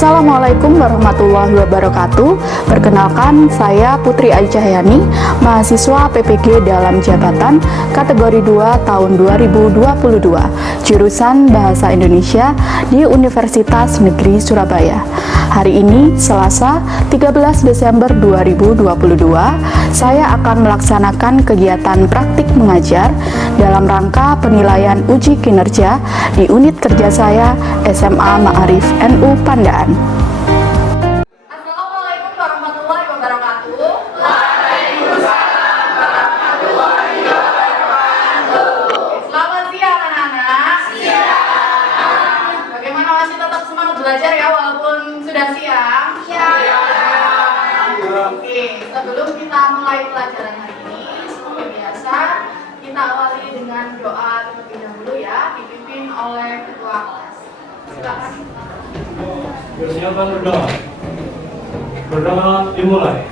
Assalamualaikum warahmatullahi wabarakatuh. Perkenalkan, saya Putri Aicahyani, mahasiswa PPG dalam jabatan kategori 2 tahun 2022, jurusan Bahasa Indonesia di Universitas Negeri Surabaya. Hari ini, Selasa 13 Desember 2022, saya akan melaksanakan kegiatan praktik mengajar dalam rangka penilaian uji kinerja di unit kerja saya SMA Ma'arif NU Pandaan. Assalamualaikum warahmatullahi wabarakatuh. Waalaikumsalam warahmatullahi wabarakatuh. Selamat siang anak-anak. Siang. Bagaimana, masih tetap semangat belajar ya walaupun sudah siang? Oke, sebelum kita mulai pelajaran hari ini, seperti biasa kita awali dengan doa terlebih dahulu ya, dipimpin oleh ketua kelas. Silakan. Persiapan berdoa. Berdoa dimulai.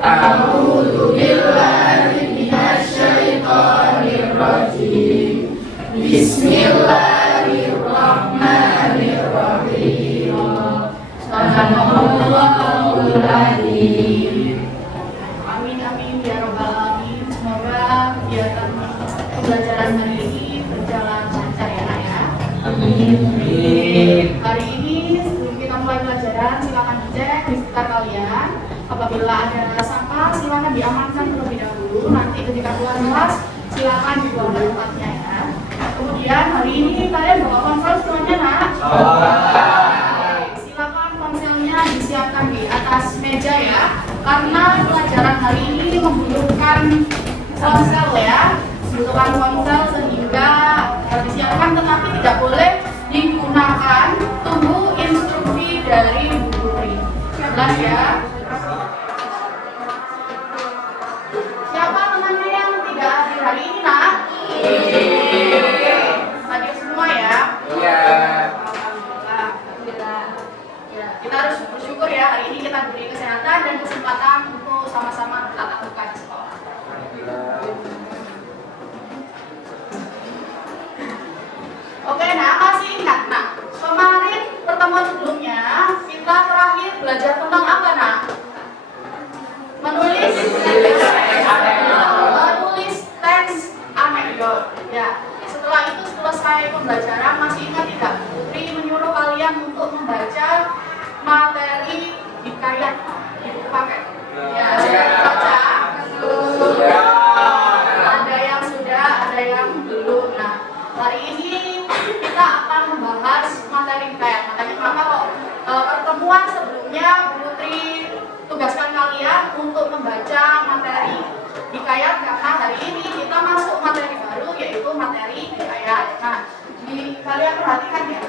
A'udzu billahi minasyaitonir rajim. Bismillahirrahmanirrahim. Sadaqallahul adzim. Amin amin ya robbal alamin. Semoga kegiatan pembelajaran hari ini berjalan lancar ya nak ya. Amin. Hari ini sebelum kita mulai pelajaran, silakan dicek di sekitar kalian. Apabila ada sampah, silakan diamankan terlebih dahulu. Nanti ketika keluar kelas, silakan dibuang dari tempatnya ya. Kemudian hari ini kalian bawa ponsel semuanya nak. Silakan ponselnya disiapkan di atas meja ya. Karena pelajaran hari ini membutuhkan ponsel ya. Membutuhkan ponsel sehingga disiapkan, tetapi tidak boleh digunakan. Tunggu instruksi dari Bu Putri. Jelas ya. Siapa temannya yang tidak hadir hari ini nak? Hadir semua ya. Alhamdulillah. Ya, kita harus bersyukur ya, hari ini kita diberi kesehatan dan kesempatan untuk sama-sama bertatap muka di sekolah. Oke, nah masih ingat nak, kemarin pertemuan sebelumnya kita terakhir belajar tentang apa nak? Menulis teks anekdot. Ya, setelah itu selesai pembelajaran, masih ingat tidak? Putri menyuruh kalian untuk membaca materi hikayat di buku paket. Ya, sudah dibaca? Ada yang sudah, ada yang belum. Nah, hari ini kita akan membahas materi hikayat. Makanya kenapa kok pertemuan sebelumnya Putri tugaskan kalian untuk membaca materi hikayat, karena hari ini kita masuk materi baru, yaitu materi hikayat. Nah, kalian perhatikan ya.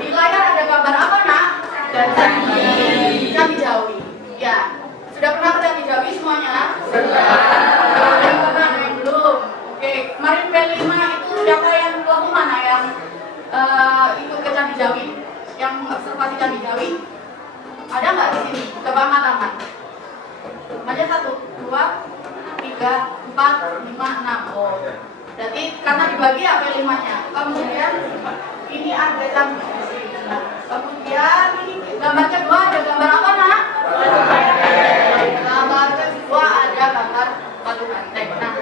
Di layar ada gambar apa nak? Candi Jawi. Ya, sudah pernah ke Candi Jawi semuanya? Ada yang pernah, ada yang belum. Oke, kemarin P5 itu siapa yang kelompok mana yang ikut ke Candi Jawi? Yang observasi Candi Jawi? Ada nggak di sini? Coba angkat. Aja 1, 2, 3, 4, 5, 6. Oh, berarti karena dibagi ya P5-nya. Kemudian ini ada Candi. Kemudian ini gambar kedua ada gambar apa nak? Gambar kedua ada gambar Batu Banteng. Nah,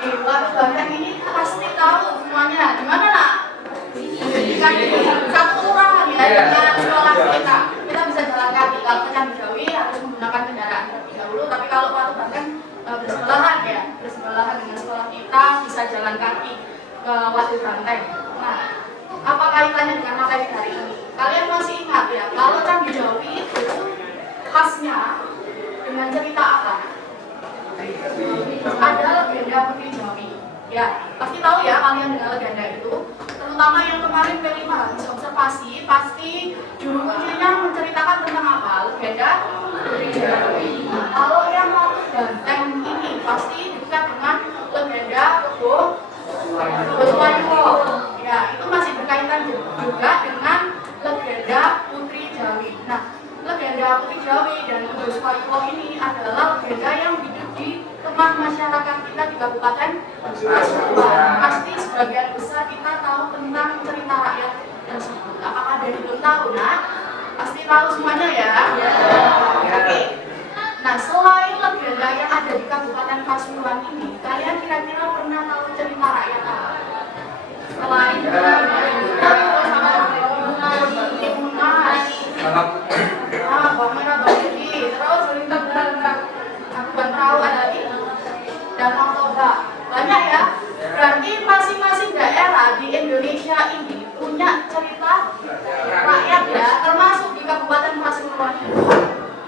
di Batu Banteng ini pasti tahu semuanya. Di mana nak? Kan satu kelurahan ya dengan sekolah kita. Kita bisa jalan kaki. Kalau ke Candi Jawi harus menggunakan kendaraan terlebih dahulu. Tapi kalau Batu Banteng bersebelahan ya, bersebelahan dengan sekolah kita, bisa jalan kaki ke Batu Banteng. Nah, apa kaitannya dengan materi hari ini? Kalian masih ingat ya, kalau Candi Jawi itu khasnya dengan cerita apa? Ada legenda Putri Jawi. Ya, pasti tahu ya kalian dengan legenda itu. Terutama yang kemarin P5 habis observasi, pasti juru kuncinya menceritakan tentang apa? Legenda Putri Jawi. Kalau yang Batu Banteng ini pasti dekat dengan legenda Boswayo. Ya, itu masih berkaitan juga dengan legenda Putri Jawi. Nah, legenda Putri Jawi dan Boswayo ini adalah legenda yang hidup di tengah masyarakat kita di Kabupaten Pasuruan. Pasti sebagian besar kita tahu tentang cerita rakyat tersebut. Apakah ada yang belum tahu, nak? tahu semuanya ya? Oke. Nah, selain legenda yang ada di Kabupaten Pasuruan ini, kalian kira-kira pernah tahu cerita rakyat apa? Selain Bawang merah, bawang putih, terus aku tahu ada lagi Danau Toba. Banyak ya. Berarti masing-masing daerah di Indonesia ini punya cerita rakyat ya, termasuk di Kabupaten Pasuruan.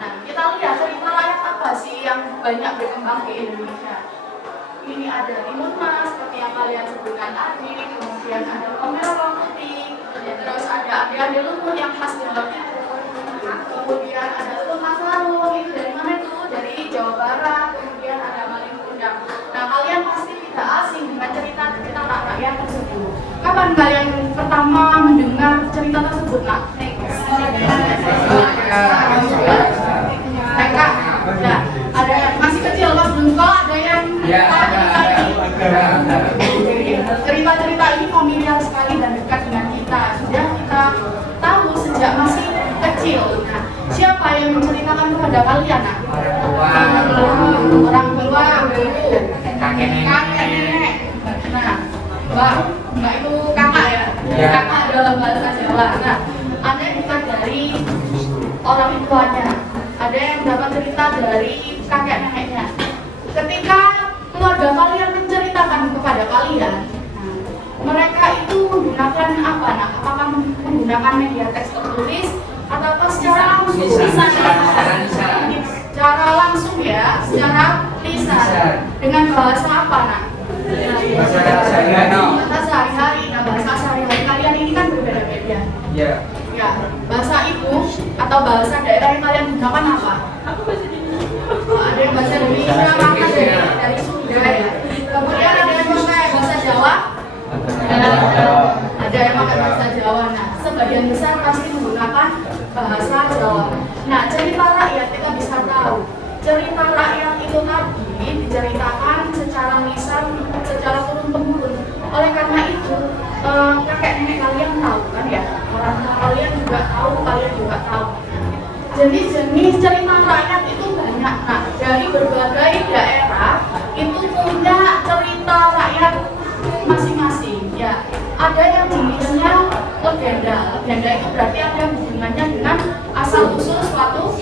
Nah, kita lihat cerita rakyat apa sih yang banyak berkembang di Indonesia. Ini ada Timun Mas, seperti yang kalian sebutkan tadi, kemudian ada bawang merah, bawang putih, terus ada ade-ade lumut yang khas Jawa Timur, kemudian ada telur masarung, itu dari mana itu? Dari Jawa Barat, kemudian ada maling kundang. Nah, kalian pasti tidak asing dengan cerita-cerita rakyat tersebut. Kapan kalian pertama mendengar cerita tersebut, Nak? TK. Ya, ada yang masih kecil, Mas belum kok ada yang cerita-cerita ini familiar sekali dan dekat dengan kita. Sudah kita tahu sejak masih kecil. Nah, siapa yang menceritakan kepada kalian, Nak? Orang tua, kakek nenek. Nah, mbak itu kakak ya? Kakak dalam bahasa Jawa. Nah, ada yang bukan dari orang tuanya, ada yang dapat cerita dari kakek neneknya. Ketika keluarga kalian menceritakan kepada kalian, mereka itu menggunakan apa? Nah, apakah menggunakan media teks tertulis atau secara langsung? Secara langsung ya, secara lisan. Dengan bahasa apa, Nak? Bahasa sehari-hari. Nah, bahasa sehari-hari kalian ini kan berbeda-beda. Ya, bahasa ibu atau bahasa daerah yang kalian gunakan apa? Ada yang bahasa Indonesia, ada dari Sunda ya. Kemudian ada yang pakai bahasa Jawa. Ada yang pakai bahasa Jawa. Nah, sebagian besar pasti menggunakan bahasa Jawa. Nah, cerita rakyat kita bisa tahu. Cerita rakyat itu tadi diceritakan secara lisan, secara turun-temurun. Oleh karena itu, kakek nenek kalian tahu kan ya, orang tua kalian juga tahu, kalian juga tahu. Jenis-jenis cerita rakyat itu banyak. Nah, dari berbagai daerah itu punya cerita rakyat masing-masing. Ya, ada yang jenisnya legenda. Legenda itu berarti ada hubungannya dengan asal usul suatu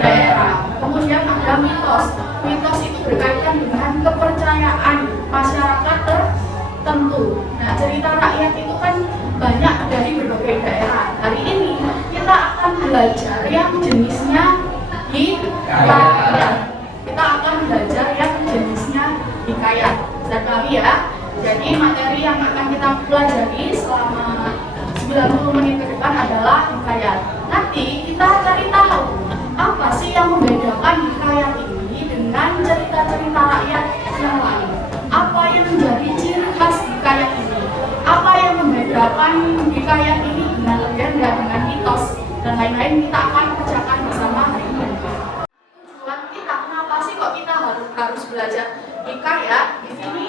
daerah. Kemudian ada mitos. Mitos itu berkaitan dengan kepercayaan masyarakat tertentu. Nah, cerita rakyat itu kan banyak dari berbagai daerah. Hari ini kita akan belajar yang jenisnya hikayat. Kita akan belajar yang jenisnya hikayat. Bisa kami ya. Jadi materi yang akan kita pelajari selama 90 menit ke depan adalah hikayat. Nanti kita cari tahu apa sih yang membedakan hikayat ini dengan cerita-cerita rakyat yang lain. Apa yang menjadi ciri khas hikayat ini? Apa yang membedakan hikayat ini dengan legenda, dengan mitos dan lain-lain, kita akan kerjakan bersama hari ini. Tujuan kita, kenapa sih kok kita harus belajar hikayat? Di sini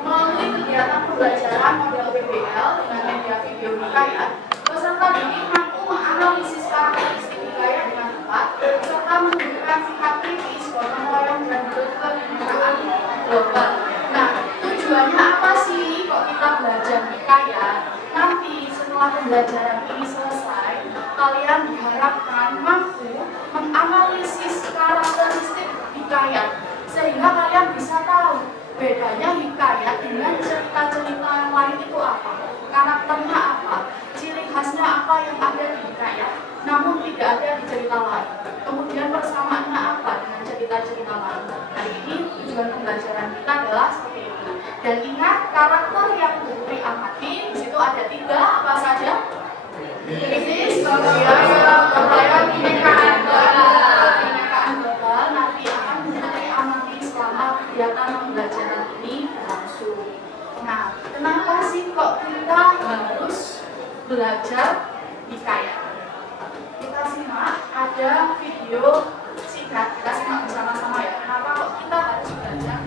melalui kegiatan pembelajaran model PBL dengan media video hikayat, peserta didik mampu menganalisis karakteristik hikayat dengan tepat serta menunjukkan sikap kritis dalam melayani dan kebinekaan global. Nah, tujuannya apa sih kok kita belajar hikayat? Nanti setelah pembelajaran ini selesai, kalian diharapkan mampu menganalisis karakteristik hikayat sehingga kalian bisa tahu bedanya hikayat dengan cerita-cerita yang lain itu apa, karakternya apa, ciri khasnya apa yang ada di hikayat namun tidak ada di cerita lain, kemudian persamaannya apa dengan cerita-cerita lain. Hari ini tujuan pembelajaran kita adalah seperti itu. Dan ingat, karakter yang Putri amati di situ ada 3, apa saja? Krisis, kemudian kebinekaan global. Nanti akan Putri amati selama kegiatan pembelajaran ini berlangsung. Nah, kenapa sih kok kita harus belajar hikayat? Kita simak, ada video singkat, kita simak bersama-sama ya. Kenapa kok kita harus belajar?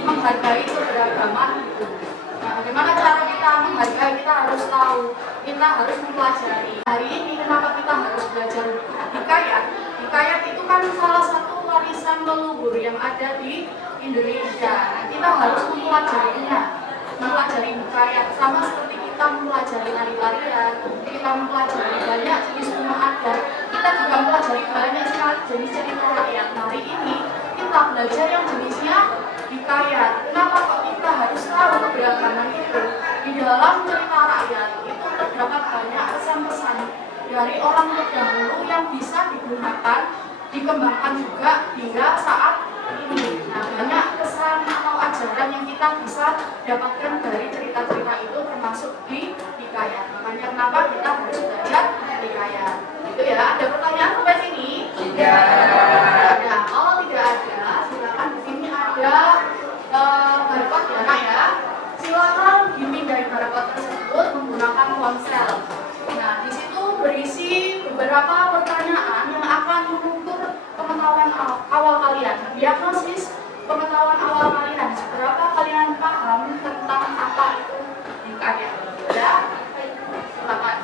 menghargai keberagaman itu. Nah, bagaimana cara kita menghargai? Kita harus tahu, kita harus mempelajari. Hari ini kenapa kita harus belajar hikayat? Hikayat itu kan salah satu warisan leluhur yang ada di Indonesia. Nah, kita harus mempelajarinya, mempelajari hikayat sama seperti kita mempelajari lari-larian, kita mempelajari banyak jenis rumah adat, kita juga mempelajari banyak sekali jenis cerita rakyat. Hari ini kita belajar yang jenisnya hikayat. Kenapa kok kita harus tahu keberagaman itu? Di dalam cerita rakyat itu terdapat banyak pesan-pesan dari orang terdahulu yang bisa digunakan, dikembangkan juga hingga saat ini. Nah, banyak pesan atau ajaran yang kita bisa dapatkan dari cerita-cerita itu termasuk di hikayat. Makanya kenapa kita harus belajar hikayat. Itu ya, ada pertanyaan sampai sini? Tidak. Ada. Kalau tidak ada, silakan di sini ada barcode ya, Nak ya. Silakan dipindahin barcode tersebut menggunakan ponsel. Nah, di situ berisi beberapa pertanyaan yang akan mengukur pengetahuan awal kalian, diagnosis pengetahuan awal kalian, seberapa kalian paham tentang apa itu hikayat. Ya, silakan.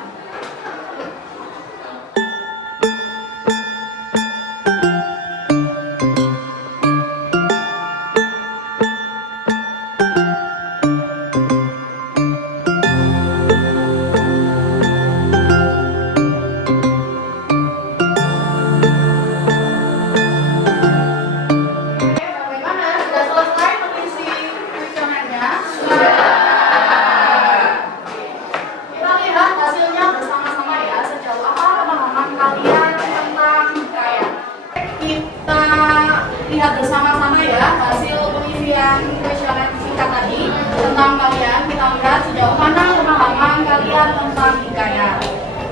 Lihat bersama-sama ya hasil pengisian kuesioner singkat tadi tentang kalian. Kita lihat sejauh mana pemahaman kalian tentang hikayat.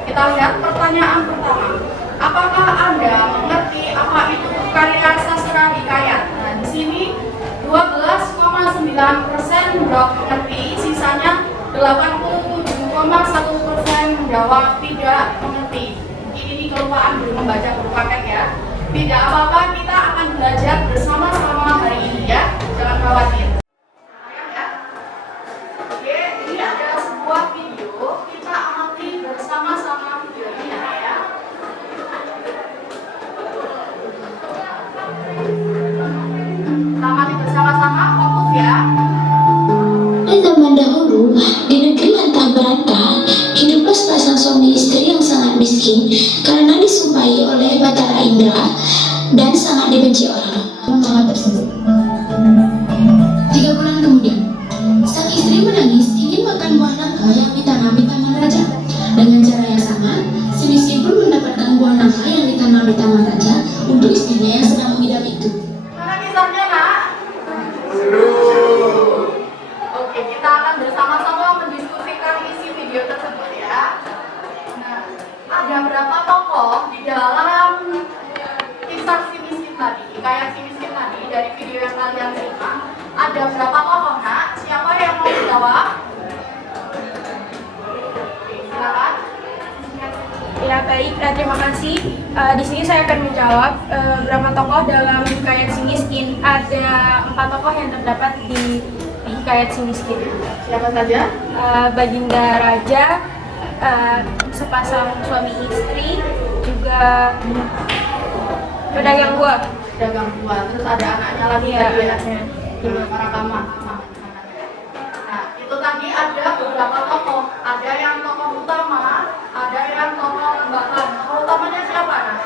Kita lihat pertanyaan pertama. Apakah Anda mengerti apa itu karya sastra hikayat? Nah, di sini 12,9% menjawab mengerti, sisanya 87,1% menjawab tidak mengerti. Mungkin ini kelupaan belum membaca buku paket ya. Tidak apa-apa, kita akan belajar bersama-sama hari ini ya, jangan khawatir. Oke, ini ada sebuah video, kita amati bersama-sama video ini ya. Kita amati bersama-sama, fokus ya. Pada zaman dahulu, di negeri antah berantah, hiduplah sepasang suami istri yang sangat miskin karena disumpahi oleh Batara Indra dan sangat dibenci orang mama tersebut. 3 bulan kemudian, sang istri menangis ingin makan buah nangka yang ditanam di taman raja. Dengan cara yang sama, si miskin pun mendapatkan buah nangka yang ditanam di taman raja untuk istrinya yang sedang mengidam itu. Mana kisahnya, Nak? Oke, kita akan bersama-sama mendiskusikan isi video tersebut ya. Nah, ada berapa tokoh di dalam kisah si miskin tadi, hikayat si miskin tadi dari video yang kalian simak? Ada berapa tokoh, Nak? Siapa yang mau menjawab? Oke, silakan. Ya baik, terima kasih. Di sini saya akan menjawab berapa tokoh dalam hikayat si miskin. Ada 4 tokoh yang terdapat di hikayat si miskin. Siapa saja? Baginda Raja, sepasang suami istri, juga pedagang buah. Dagang buah. Terus ada anaknya lagi Iya, tadi ya. anaknya. Para kama. Nah, itu tadi ada beberapa tokoh. Ada yang tokoh utama, ada yang tokoh lembaga. Tokoh utamanya siapa? Nah?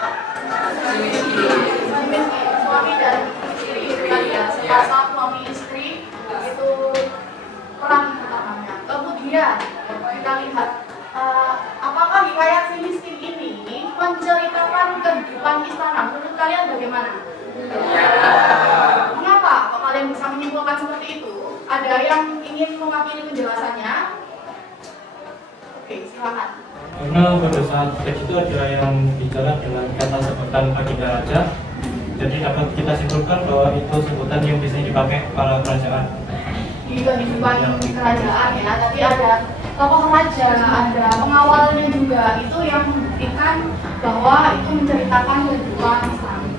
Suami dan istri itu tadi ya. Sepasang suami istri itu peran utamanya. Kemudian kita lihat apakah hikayat si miskin ini menceritakan kehidupan istana? Menurut kalian bagaimana? Mengapa kok kalian bisa menyimpulkan seperti itu? Ada yang ingin mewakili penjelasannya? Oke, silakan. Karena pada saat teks itu ada yang bicara dengan kata sebutan Baginda Raja, jadi dapat kita simpulkan bahwa itu sebutan yang bisa dipakai para kerajaan. Di kehidupan kerajaan ya, tadi ada tokoh raja, ada pengawalnya juga, itu yang membuktikan bahwa itu menceritakan kehidupan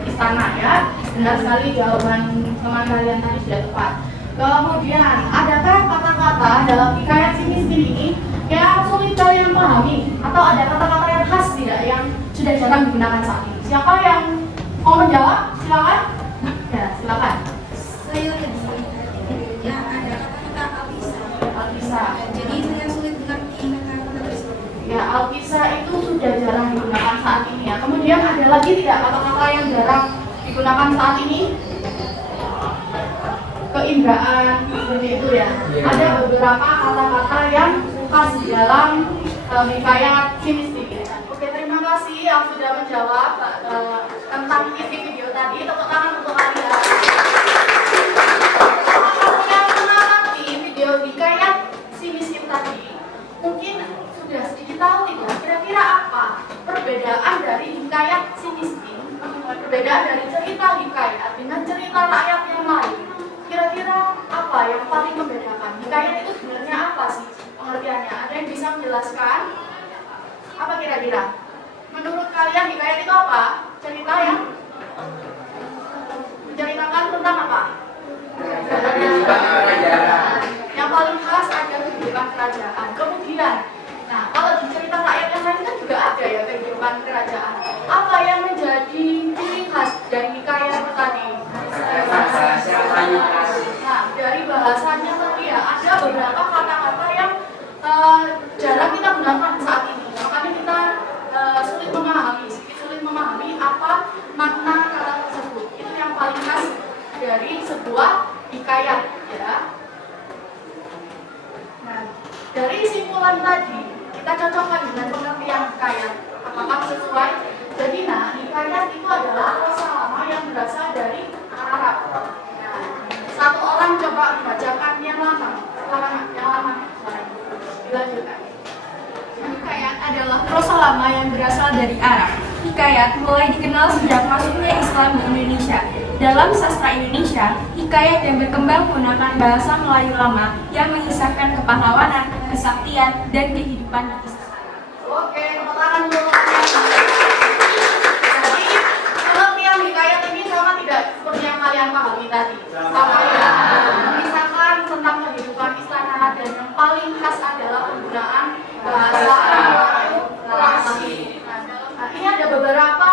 istana ya. benar sekali jawaban teman kalian tadi sudah tepat. Kemudian, adakah kata-kata dalam hikayat si miskin ini yang sulit kalian pahami? Atau ada kata-kata yang khas tidak yang sudah jarang digunakan saat ini? Siapa yang mau menjawab? Silakan. Ya, silakan. Saya tadi ya ada kata-kata Alkisa. jadi saya sulit mengerti kata-kata tersebut. Ya, Alkisa itu sudah jarang digunakan saat ini ya. Kemudian ada lagi tidak kata-kata yang jarang digunakan saat ini? Keindahan seperti itu ya. Ada beberapa kata-kata yang khas di dalam hikayat si miskin. Oke, terima kasih yang sudah menjawab tentang isi video tadi. Tepuk tangan untuk kalian. Kalau yang mengamati video hikayat si miskin tadi, mungkin sudah sedikit tahu tidak kira-kira apa perbedaan dari hikayat si miskin, perbedaan dari cerita hikayat dengan cerita rakyat yang lain. Kira-kira apa yang paling membedakan? Hikayat itu sebenarnya apa sih pengertiannya? Ada yang bisa menjelaskan? Apa kira-kira? Menurut kalian hikayat itu apa? Cerita yang menceritakan tentang apa? Yang paling khas ada kehidupan kerajaan. Kemudian, nah kalau di cerita rakyat yang lain kan juga ada ya kehidupan kerajaan. Apa yang menjadi ciri khas dari hikayat tadi? Nah, dari bahasanya tadi ya ada beberapa kata-kata yang jarang kita gunakan saat ini. Makanya kita sulit memahami apa makna kata tersebut. Itu yang paling khas dari sebuah hikayat ya. Nah, dari simpulan tadi kita cocokkan dengan pengertian hikayat. Apakah sesuai? Jadi nah, hikayat itu adalah prosa lama yang berasal dari Arab. Nah, satu orang coba membacakan yang lama. Dilanjutkan. Hikayat adalah prosa lama yang berasal dari Arab. Hikayat mulai dikenal sejak masuknya Islam di Indonesia. Dalam sastra Indonesia, hikayat yang berkembang menggunakan bahasa Melayu lama yang mengisahkan kepahlawanan, kesaktian, dan kehidupan di istana. Oke, tangan dulu. Jadi, pengertian hikayat ini sama tidak seperti yang kalian pahami tadi? Sama ya. Mengisahkan tentang kehidupan istana dan yang paling khas adalah penggunaan bahasa Melayu. Nah, ini ada beberapa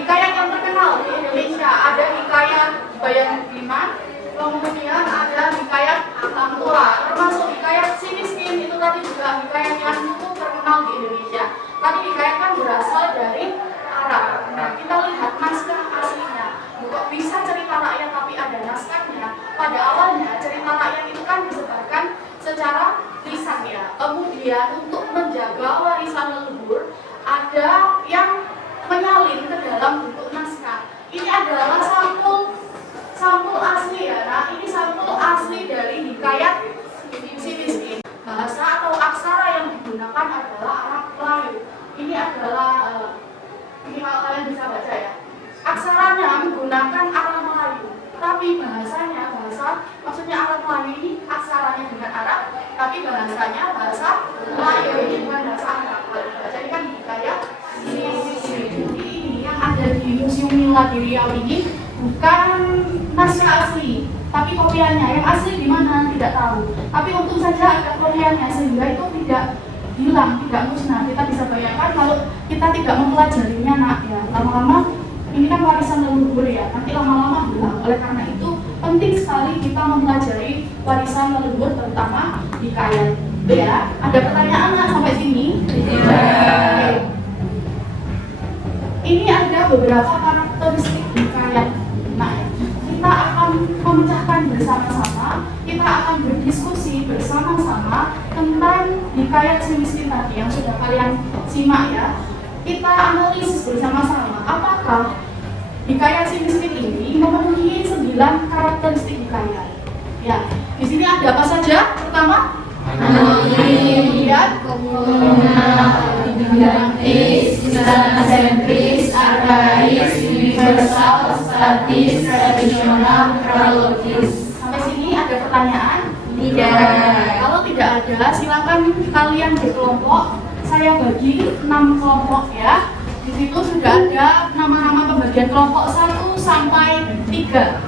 hikayat yang terkenal di Indonesia. Ada hikayat Bayan Budiman, kemudian ada hikayat Atamtura, termasuk hikayat si miskin itu tadi juga hikayat yang cukup terkenal di Indonesia. Tadi hikayat kan berasal dari Arab. Nah, kita lihat naskah aslinya. Kok bisa cerita rakyat tapi ada naskahnya? Pada awalnya cerita rakyat itu kan disebarkan secara lisan ya. Kemudian untuk menjaga warisan leluhur ada yang menyalin ke dalam bentuk naskah. Ini adalah sampul asli ya. Nah, ini sampul asli dari hikayat si miskin. Bahasa atau aksara yang digunakan adalah Arab Melayu. Ini adalah ini kalau kalian bisa baca ya. Aksaranya menggunakan Arab Melayu, tapi bahasanya maksudnya Arab Melayu ini aksaranya dengan Arab, tapi bahasanya bahasa Melayu, ini bukan bahasa Arab. Jadi kan hikayat ini yang ada di Museum Mila di Riau ini bukan naskah asli, tapi kopiannya. Yang asli di mana tidak tahu. Tapi untung saja ada kopiannya sehingga itu tidak hilang, tidak musnah. Kita bisa bayangkan kalau kita tidak mempelajarinya nak ya, lama-lama ini kan warisan leluhur ya, nanti lama-lama hilang. Oleh karena itu penting sekali kita mempelajari warisan leluhur, terutama hikayat. Ya, ada pertanyaan nggak sampai sini? Ya. Ini ada beberapa karakteristik hikayat. Nah, kita akan memecahkan bersama-sama, kita akan berdiskusi bersama-sama tentang hikayat si miskin tadi yang sudah kalian simak ya. Kita analisis bersama-sama apakah hikayat si miskin ini memenuhi 9 karakteristik hikayat. Ya, di sini ada apa saja? Pertama, kemudian didaktis, sentris, arkaik, universal, statis, tradisional, kronologis. Sampai sini ada pertanyaan? Tidak. Kalau tidak ada, silakan kalian berkelompok. Saya bagi 6 kelompok ya. Di situ sudah ada nama-nama pembagian kelompok 1 sampai 3.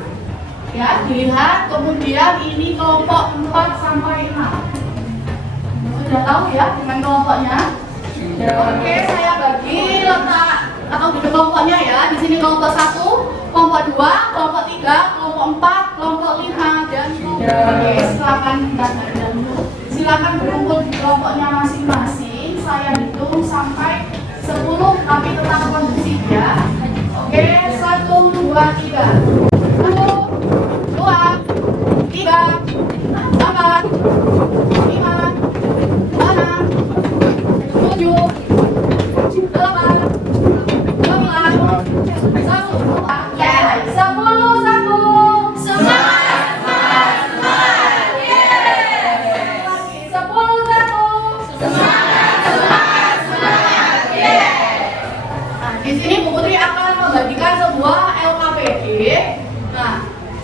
Ya, dilihat. Kemudian ini kelompok 4 sampai 6. Sudah tahu ya dengan kelompoknya? Oke, saya bagi letak atau di kelompoknya ya. Di sini kelompok 1, kelompok 2, kelompok 3, kelompok 4, kelompok 5 dan oke, silakan silakan berkumpul di kelompoknya masing-masing. Saya hitung sampai 10 tapi tetap kondusif ya. Oke, 1, 2, 3. 1, 2, 3, 4, 5, 6, 7, 8, 9, 1, 2, ya, 10, 1. Semangat, semangat, semangat. Lagi 10, 1. Semangat, semangat, semangat. Nah, di sini Bu Putri akan membagikan sebuah LKPD. Nah,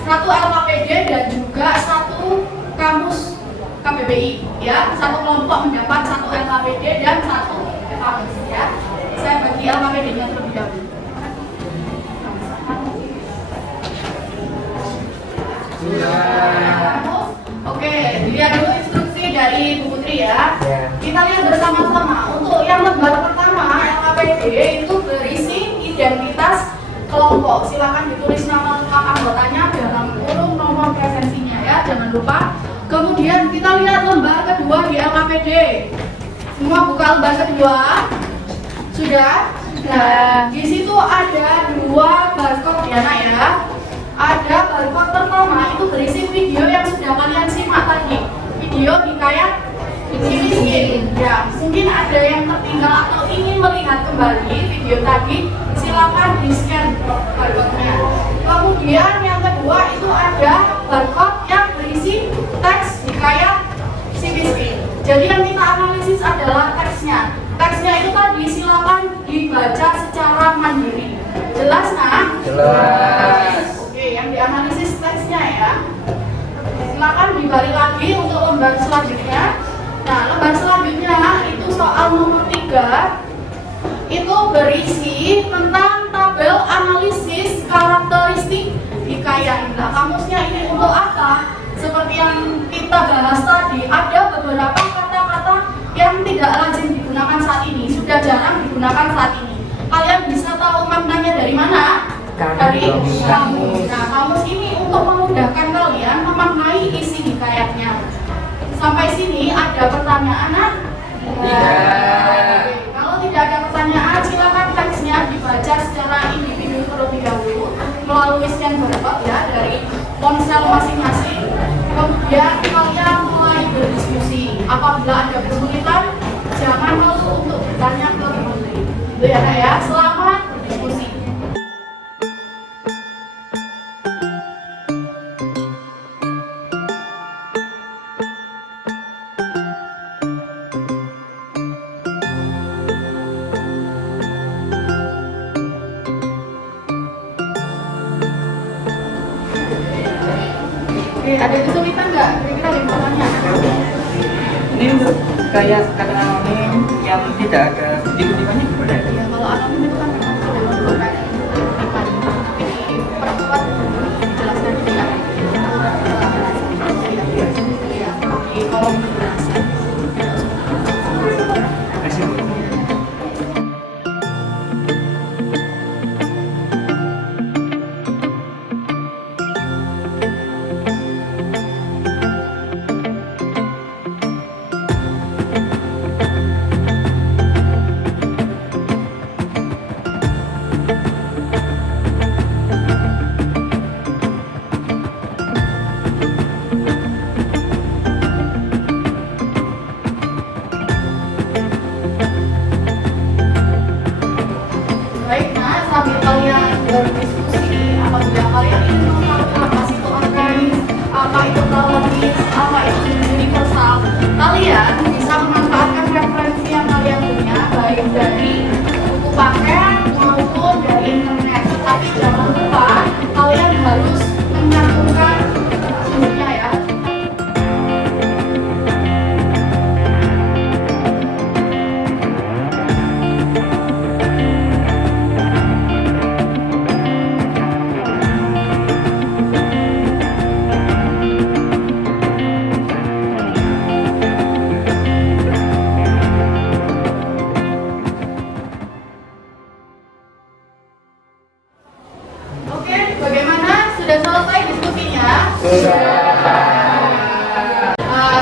satu LKPD dan juga satu kamus KBBI ya. Satu kelompok mendapat satu LKPD dan satu kamus ya. Saya bagi LKPD-nya terlebih dahulu. Oke, dilihat dulu instruksi dari Bu Putri ya. Kita lihat bersama-sama. Untuk yang lembar pertama LKPD itu berisi identitas kelompok. Silakan ditulis nama lengkap anggotanya dalam kurung nomor presensinya ya, jangan lupa. Kemudian kita lihat lembar kedua di LKPD. Semua buka lembar kedua. Sudah? Nah, di situ ada 2 barcode ya, Nak ya. Ada barcode pertama itu berisi video yang sudah kalian simak tadi. Video hikayat si miskin. Ya, mungkin ada yang tertinggal atau ingin melihat kembali video tadi, silakan di-scan barcode-nya. Kemudian yang kedua itu ada barcode yang berisi teks hikayat si miskin. Jadi yang kita analisis adalah teksnya. Teksnya itu tadi silakan dibaca secara mandiri. Jelas, Nak? Jelas. Oke, yang dianalisis teksnya ya. Silakan dibalik lagi untuk lembar selanjutnya. Nah, lembar selanjutnya itu soal nomor 3. Itu berisi tentang tabel analisis karakteristik hikayat. Nah, kamusnya ini untuk apa? Seperti yang kita bahas tadi, ada beberapa kata-kata yang tidak lazim digunakan saat ini, sudah jarang digunakan saat ini. Kalian bisa tahu maknanya dari mana? Dari kamus. Nah, kamus ini untuk memudahkan kalian memaknai isi hikayatnya. Sampai sini ada pertanyaan, Nak? Oke, kalau tidak ada pertanyaan, silakan teksnya dibaca secara individu terlebih dahulu melalui scan barcode ya dari ponsel masing-masing. Kemudian kalian mulai berdiskusi. Apabila ada kesulitan, jangan malu untuk bertanya ke Bu Putri. Itu ya, Nak ya. Selamat berdiskusi. Oke, ada kesulitan nggak? Kira-kira ada pertanyaan? Ini untuk kayak kata anonim yang tidak ada kutipan-kutipannya gimana? Ya, kalau anonim itu kan memang sudah memerlukan kutipan, tapi diperkuat dijelaskan juga. Ya, di kolom penjelasan. Kasih.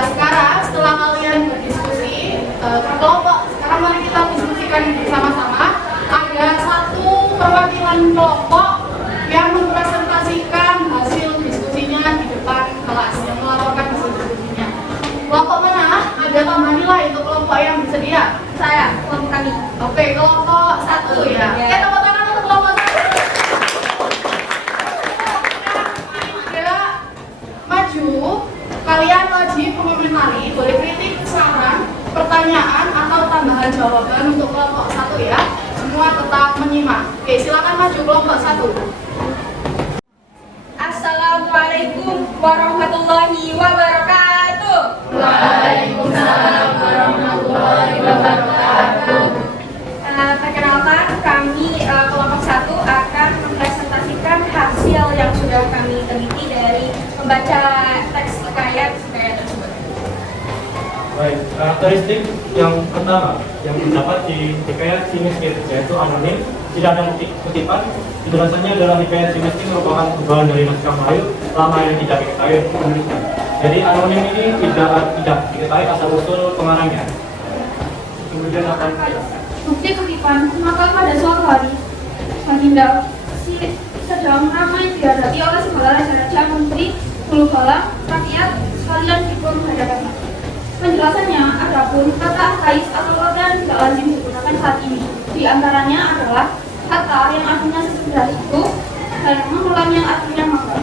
Sekarang setelah kalian berdiskusi berkelompok, sekarang mari kita diskusikan bersama-sama. Ada satu perwakilan kelompok yang mempresentasikan hasil diskusinya di depan kelas, yang melaporkan hasil diskusinya. Kelompok mana? Ada tambahan nilai untuk kelompok yang bersedia? Saya, kelompok kami. Oke, kelompok 1 ya. Oke, tepuk tangan untuk kelompok 1. Tidak maju, kalian wajib mengomentari, boleh kritik, saran, pertanyaan atau tambahan jawaban untuk kelompok 1 ya. Semua tetap menyimak. Oke, silakan maju kelompok 1. Assalamualaikum warahmatullahi wabarakatuh. Waalaikumsalam warahmatullahi wabarakatuh. Perkenalkan, kami kelompok 1 akan mempresentasikan hasil yang sudah kami teliti dari membaca teks hikayat tersebut. Baik, karakteristik yang pertama yang terdapat di hikayat si miskin yaitu anonim, tidak ada kutipan. Penjelasannya adalah hikayat si miskin merupakan kumpulan dari naskah Melayu lama yang tidak diketahui penulisnya. Jadi anonim ini tidak diketahui asal usul pengarangnya. Kemudian apa? Bukti kutipan, maka pada suatu hari, Baginda sedang ramai dihadapi oleh segala raja-raja, menteri, hulu hala, rakyat, sekalian dipun hadapan. Penjelasannya, adapun kata arkais atau kata yang tidak lazim digunakan saat ini. Di antaranya adalah kata yang artinya sesudah itu dan mengulang yang artinya maka.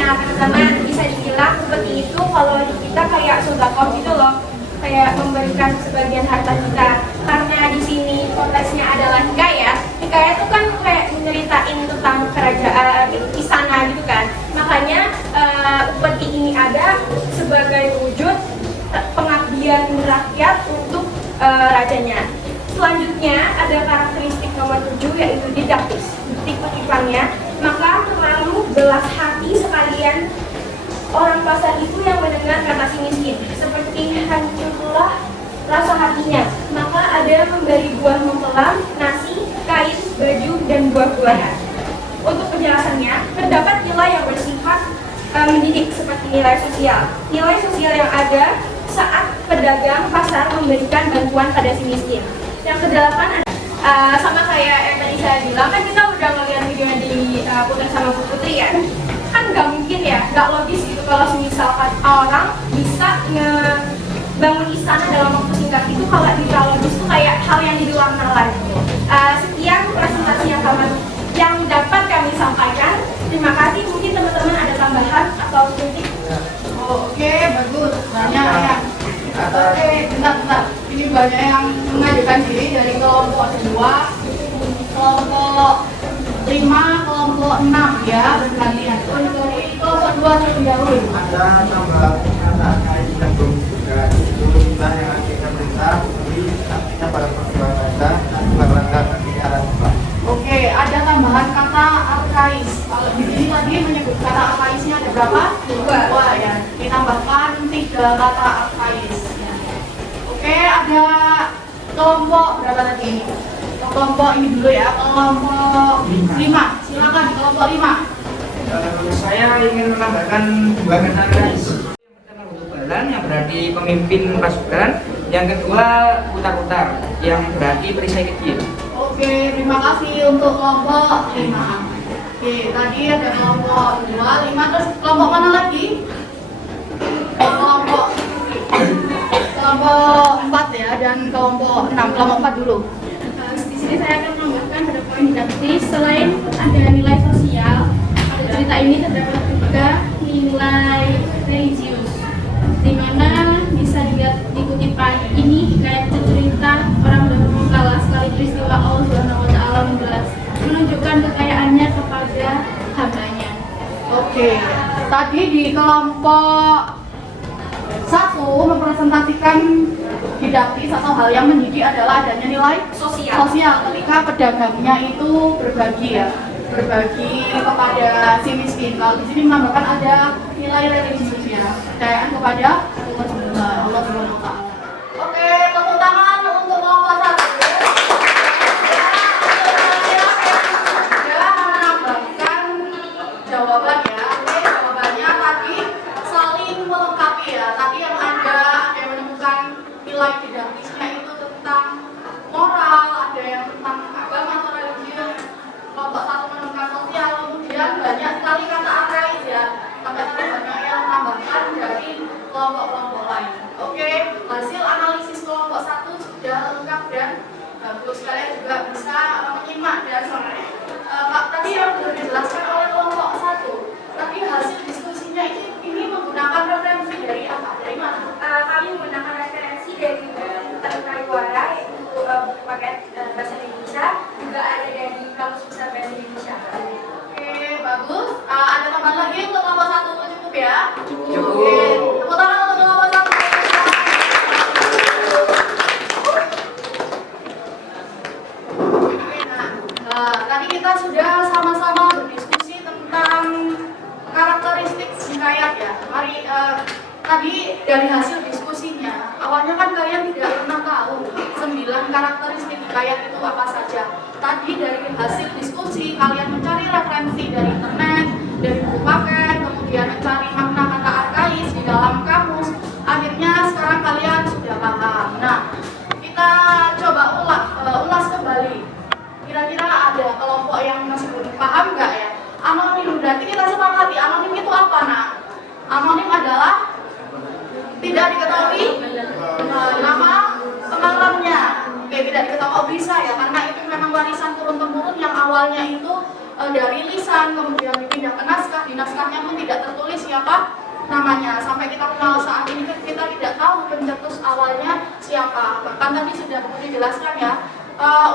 Nah, teman-teman bisa dibilang seperti itu kalau kita kayak sodakoh gitu loh, kayak memberikan sebagian harta kita. Karena di sini konteksnya adalah hikayat. Hikayat itu kan kayak menceritain tentang kerajaan, istana gitu kan. Makanya upeti ini ada sebagai wujud pengabdian rakyat untuk rajanya. Selanjutnya ada karakteristik nomor 7 yaitu didaktis. Bukti kutipannya, maka terlalu belas hati sekalian orang pasar itu yang mendengar kata si miskin, seperti hancurlah rasa hatinya. Maka ada memberi buah mempelai, nasi, kain, baju, dan buah-buahan. Untuk penjelasannya, terdapat nilai yang bersifat mendidik seperti nilai sosial. Nilai sosial yang ada saat pedagang pasar memberikan bantuan pada si miskin. Yang kedelapan ada sama kayak yang tadi saya bilang, kan kita udah ngeliat video di Putri sama Putri ya. Kan nggak mungkin ya, nggak logis gitu kalau misalkan orang bisa ngebangun istana dalam waktu singkat itu. Kalau tidak logis itu kayak hal yang di luar nalar. Sekian presentasi yang dapat kami sampaikan. Terima kasih. Mungkin teman-teman ada tambahan atau kritik? Oke, bagus. Banyak ya. Oke, bentar. Ini banyak yang mengajukan diri dari kelompok 2, kelompok 5, kelompok 6 ya, bergantian. Dari kelompok 2 terlebih dahulu. Ada tambahan kata kait yang belum juga itu kita yang akhirnya perintah tapi artinya pada perkembangan baca melanggar ini arah Pak. Oke, ada tambahan kata arkais. Kalau di sini tadi menyebut kata arkaisnya ada berapa? 2 ya. Ditambahkan 3 kata arkais. Ya. Oke, ada kelompok berapa tadi? Kelompok ini dulu ya, kelompok 5. Silakan kelompok 5. Saya ingin menambahkan dua kata arkais. Yang pertama utubalan yang berarti pemimpin pasukan, yang kedua utar-utar yang berarti perisai kecil. Oke, terima kasih untuk kelompok 5. Oke, tadi ada kelompok 2, 5, terus kelompok mana lagi? Kelompok 4 ya, dan kelompok 6. Kelompok 4 dulu. Di sini saya akan menambahkan pada poin didaktis. Selain ada nilai sosial, pada cerita ini terdapat juga nilai religius, di mana bisa dilihat di kutipan ini kayak cerita orang dahulu kala sekali peristiwa Allah Subhanahu wa Ta'ala menunjukkan kekayaannya kepada hambanya. Oke, tadi di kelompok 1 mempresentasikan didaktis atau hal yang mendidik adalah adanya nilai sosial ketika pedagangnya itu berbagi kepada si miskin. Kalau di sini menambahkan ada nilai religiusnya, kepercayaan kepada Allah Subhanahu wa Ta'ala. Oke, tepuk tangan untuk kelompok 1. Sudah menambahkan jawaban ya. Oke, jawaban kemudian banyak sekali kata arais ya, sampai banyak yang tambahkan dari kelompok-kelompok lain. Oke, hasil analisis kelompok 1 sudah lengkap dan bagus. Kalian juga bisa menyimak dan tadi yang sudah dijelaskan oleh kelompok 1. Tapi hasil diskusinya ini menggunakan referensi dari apa? Dari mana? Kami menggunakan referensi dari Pariwara, yaitu paket bahasa Indonesia, juga ada dari Kamus Besar Bahasa Indonesia. Oke, bagus. Ada tambahan lagi untuk kelompok 1 cukup ya? Cukup. Oke, tepuk tangan untuk kelompok 1. Tadi kita sudah sama-sama berdiskusi tentang karakteristik hikayat ya. Mari tadi dari hasil diskusinya, awalnya kan kalian tidak pernah tahu 9 karakteristik hikayat itu apa saja. Tadi dari hasil diskusi kalian mencari referensi dari internet, dari buku paket, kemudian mencari makna kata arkais di dalam kamus. Akhirnya sekarang kalian sudah paham. Nah, kita coba ulas kembali. Kira-kira ada kelompok yang masih belum paham nggak ya? Anonim, berarti kita sepakati anonim itu apa nak? Anonim adalah tidak diketahui nama pengarangnya. Oke, tidak diketahui. Oh, bisa ya, karena itu memang warisan turun-temurun yang awalnya itu dari lisan, kemudian dipindah ke naskah. Di naskahnya pun tidak tertulis siapa namanya. Sampai kita kenal saat ini kita tidak tahu pencetus awalnya siapa. Bahkan tadi sudah dijelaskan ya.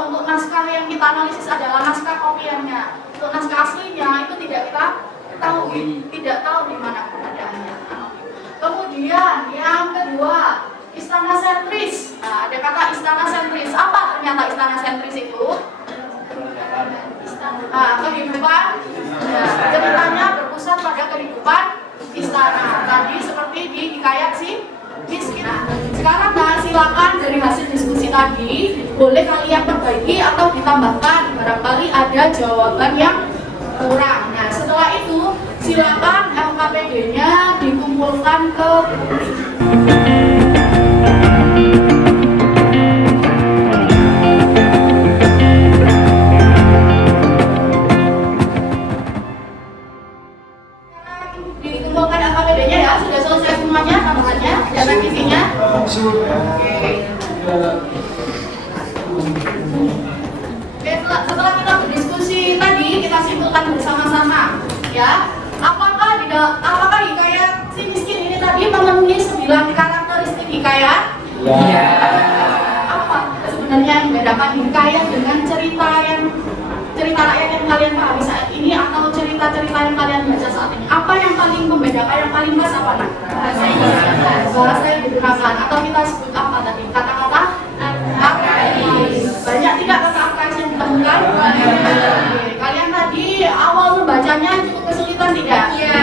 Untuk naskah yang kita analisis adalah naskah kopiannya. Untuk naskah aslinya itu tidak kita tahu, tidak tahu di mana keberadaannya. Kemudian yang kedua, istana sentris. Nah, ada kata istana sentris. Apa ternyata istana sentris itu? Kehidupan. Ya, ceritanya berpusat pada kehidupan istana. Tadi seperti di hikayat si miskin. Sekarang silakan dari hasil diskusi tadi boleh kalian perbaiki atau ditambahkan barangkali ada jawaban yang kurang. Nah, setelah itu silakan LKPD-nya dikumpulkan ke dikumpulkan LKPD-nya ya. Sudah selesai semuanya tambahannya dan revisinya. Oke, setelah kita berdiskusi tadi, kita simpulkan bersama-sama ya. Apakah hikayat si miskin ini tadi memenuhi 9 karakteristik hikayat? Iya. Apa sebenarnya yang membedakan hikayat dengan cerita rakyat yang kalian pahami saat ini atau cerita-cerita yang kalian baca saat ini? Apa yang paling membedakan, yang paling khas apa nak? Bahasa yang digunakan atau kita sebut apa tadi? Kata-kata arkais. Banyak tidak kata arkais yang ditemukan? Kalian tadi awal membacanya cukup kesulitan tidak? Iya.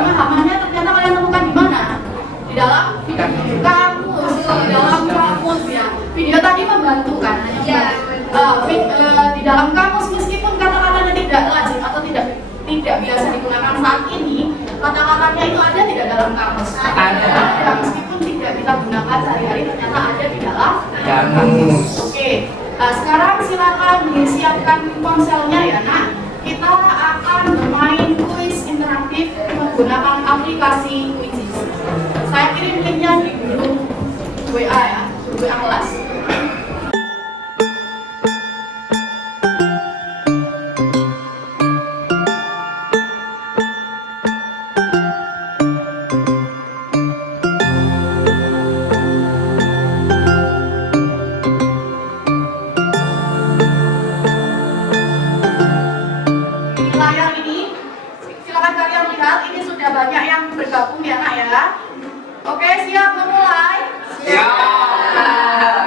Pemahamannya ternyata kalian temukan di mana? Di dalam kamus. Di dalam kamus ya. Video tadi membantu kan? Iya. Di dalam kamus meskipun kata-katanya tidak lazim atau tidak biasa digunakan saat ini, kata-katanya itu ada tidak dalam kamus? Ada. Meskipun tidak kita gunakan sehari-hari, ternyata ada di dalam kamus. Oke. Sekarang silakan disiapkan ponselnya ya nak. Kita akan bermain kuis interaktif menggunakan aplikasi Quizzes. Saya kirim linknya di grup WA ya, grup WA kelas. Banyak yang bergabung ya nak ya. Oke, siap memulai? Siap.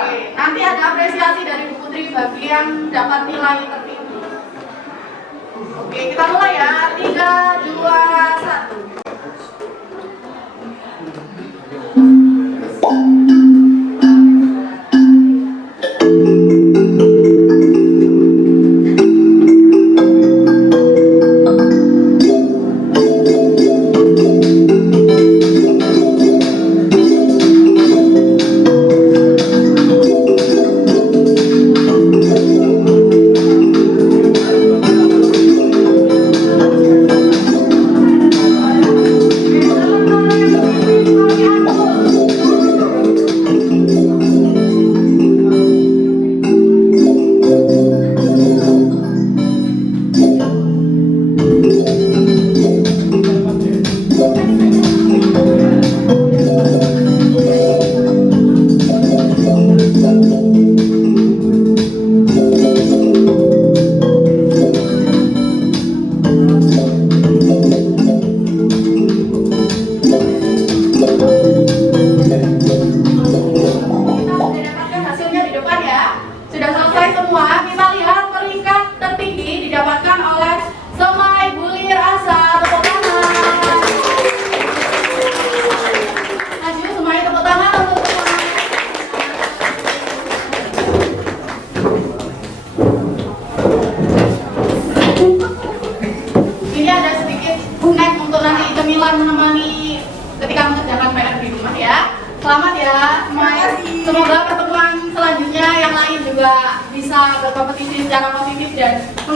Oke, nanti ada apresiasi dari Bu Putri bagi yang dapat nilai tertinggi. Oke, kita mulai ya. 3, 2, 1.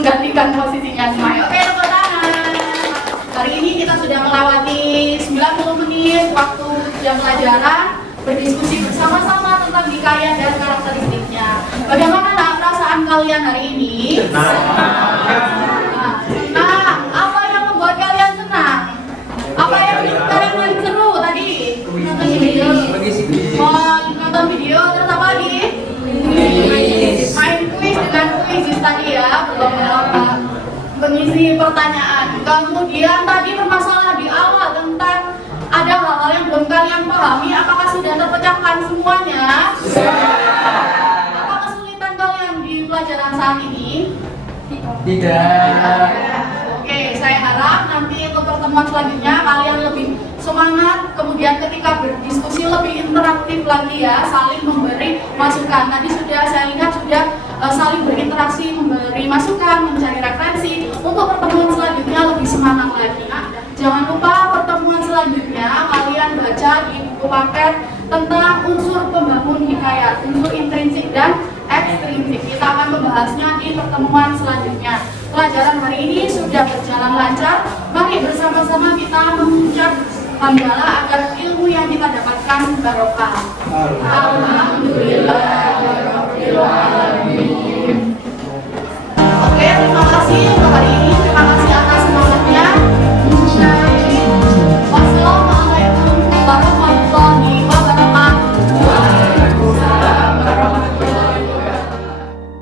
menggantikan posisinya semuanya. Oke, tepuk tangan. Hari ini kita sudah melewati 90 menit waktu jam pelajaran, berdiskusi bersama-sama tentang hikayat dan karakteristiknya. Bagaimana perasaan kalian hari ini? Nah, apa yang membuat kalian senang? Apa yang bikin kalian paling seru tadi? Nonton video. Oh, nonton video, terus apa lagi? Main kuis dengan kuis tadi ya, berlomba-lomba mengisi pertanyaan. Kemudian tadi bermasalah di awal tentang ada hal-hal yang belum kalian pahami. Apakah sudah terpecahkan semuanya? Apa kesulitan kalian di pelajaran saat ini? Tidak. Oke, saya harap nanti untuk pertemuan selanjutnya kalian lebih semangat, kemudian ketika berdiskusi lebih interaktif lagi ya, saling memberi masukan. Tadi sudah saya lihat sudah saling berinteraksi, memberi masukan, mencari referensi. Untuk pertemuan selanjutnya lebih semangat lagi. Nah, jangan lupa pertemuan selanjutnya kalian baca di buku paket tentang unsur pembangun hikayat, unsur intrinsik dan ekstrinsik. Kita akan membahasnya di pertemuan selanjutnya. Pelajaran hari ini sudah berjalan lancar. Mari bersama-sama kita mengucap hamdalah agar ilmu yang kita dapatkan barokah. Alhamdulillah.